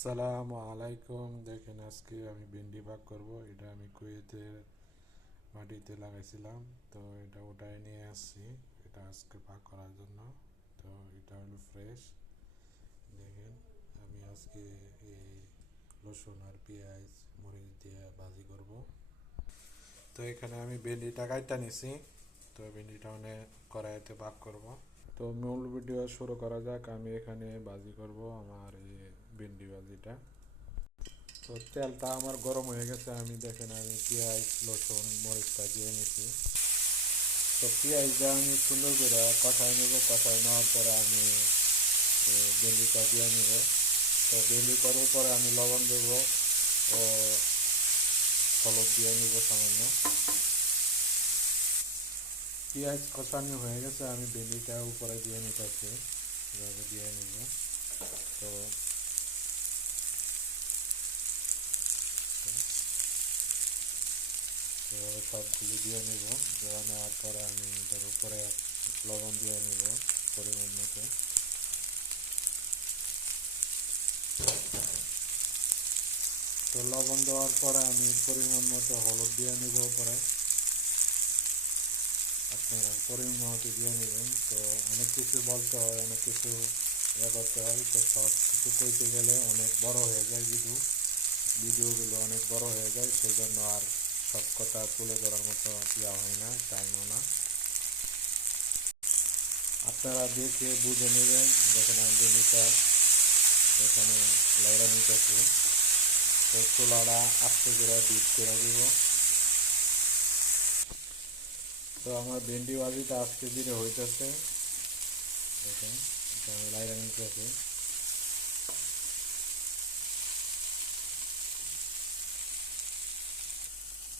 আসসালামু আলাইকুম। দেখেন আজকে আমি ভেন্ডি ভাগ করব। এটা আমি কুয়েতের মাটিতে লাগাইছিলাম, তো এটা ওটাই নিয়ে আসছি এটা আজকে ভাগ করার জন্য। তো এটা হলো ফ্রেশ। দেখেন আমি আজকে এই রসুন আর পেঁয়াজ মরিচ দিয়ে ভাজি করব। তো এখানে আমি ভেন্ডিটা কাইটা নিছি। তো ভেন্ডিটা অনেক কড়াইতে ভাগ করব। তো মূল ভিডিও শুরু করা যাক। আমি এখানে ভাজি করব আমার এই ভেন্ডি ভাজিটা। তো তেলটা আমার গরম হয়ে গেছে। আমি পেঁয়াজ রসুন মরিচটা দিয়ে নিছি। তো পেঁয়াজটা আমি সুন্দর করে কষাই নেব। কষাই নেওয়ার পরে আমি ভেন্ডিটা দিয়ে নিব। তো ভেন্ডি করার পরে আমি লবণ দেব ও হলুদ দিয়ে নিব সামান্য। পেঁয়াজ কষানো হয়ে গেছে, আমি ভেন্ডিটা উপরে দিয়ে নিতেছি, এভাবে দিয়ে নিব। তো এভাবে সবগুলি দিয়ে নিব। দেওয়া নেওয়ার পরে আমি এটার উপরে লবণ দিয়ে নিব পরিমাণ মতো। তো লবণ দেওয়ার পরে আমি পরিমাণ মতো হলুদ দিয়ে নিব পরে। আপনারা পরিমাণ মতো দিয়ে নেবেন। তো অনেক কিছু বলতে হয়, অনেক কিছু করতে হয়। তো সব কিছু কইতে গেলে অনেক বড় হয়ে যায় ভিডিওগুলো অনেক বড় হয়ে যায়, সেই জন্য আর সব কথা তুলে ধরার মতো হয় না, টাইমও না। আপনারা দেখে বুঝে নেবেন। দেখেন আমি ভেন্ডিটা এখানে লাইরা নিতেছি। তো চুলাটা আস্তে করে ডিপ করে দিব। তো আমার ভেন্ডি ভাজিটা আজকে দিনে হইতেছে। দেখেন এটা আমি লাইরা নিতেছি।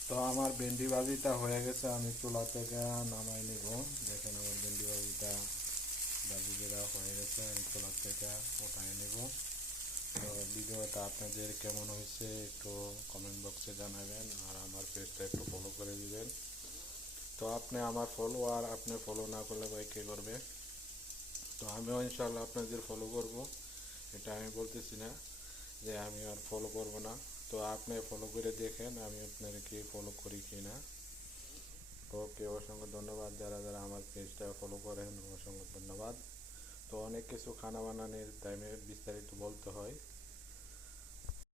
তো আমার ভেন্ডি ভাজিটা হয়ে গেছে, আমি চুলা থেকে নামাই নিব। দেখেন আমার ভেন্ডি ভাজিটা ভাজি দেওয়া হয়ে গেছে, আমি চুলা থেকে উঠাই নিব। তো ভিডিওটা আপনাদের কেমন হয়েছে একটু কমেন্ট বক্সে জানাবেন, আর আমার পেজটা একটু ফলো করে দিবেন। তো আপনি আমার ফলোয়ার, আপনি ফলো না করলে ভাই কে করবে? তো আমিও ইনশাল্লাহ আপনাদের ফলো করব। এটা আমি বলতেছি না যে আমি আর ফলো করব না। তো আপনি ফলো করে দেখেন আমি আপনাদেরকে ফলো করি কি না। ওকে, অসংখ্য ধন্যবাদ যারা যারা আমার পেজটা ফলো করেন, অসংখ্য ধন্যবাদ। তো অনেক কিছু খানা বানানোর টাইমে বিস্তারিত বলতে হয়।